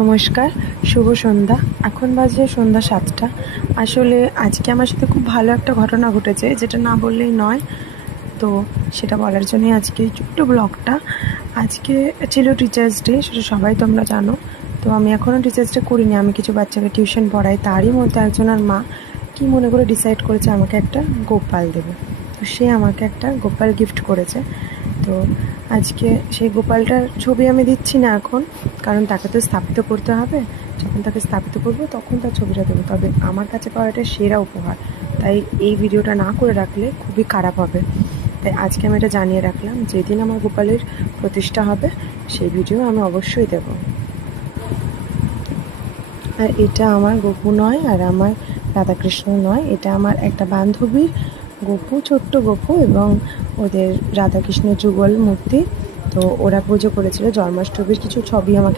নমস্কার, শুভ সন্ধ্যা। এখন বাজে সন্ধ্যা 7টা। আসলে আজকে আমার সাথে খুব ভালো একটা ঘটনা ঘটেছে, যেটা না বললেই নয়। তো সেটা বলার জন্যই আজকে এই ছোট্ট ব্লগটা। আজকে ছিল টিচার্স ডে, সেটা সবাই তোমরা জানো। তো আমি এখনও টিচার্স ডে করিনি, আমি কিছু বাচ্চাকে টিউশন পড়াই। তারই মধ্যে একজনের মা কী মনে করে ডিসাইড করেছে আমাকে একটা গোপাল দেবে। তো সে আমাকে একটা গোপাল গিফট করেছে। তো আজকে সেই গোপালটার ছবি আমি দিচ্ছি না এখন, কারণ তাকে তো স্থাপিত করতে হবে। যখন তাকে স্থাপিত করবো তখন তার ছবিটা দেবো। তবে আমার কাছে পাওয়া এটা সেরা উপহার, তাই এই ভিডিওটা না করে রাখলে খুবই খারাপ হবে। তাই আজকে আমি এটা জানিয়ে রাখলাম, যেদিন আমার গোপালের প্রতিষ্ঠা হবে সেই ভিডিও আমি অবশ্যই দেব। আর এটা আমার গপু নয়, আর আমার রাধাকৃষ্ণ নয়, এটা আমার একটা বান্ধবীর গপু, ছোট্ট গপু, এবং ওদের রাধাকৃষ্ণের যুগল মূর্তি। তো ওরা পুজো করেছিল, জন্মাষ্টমীর কিছু ছবি আমাকে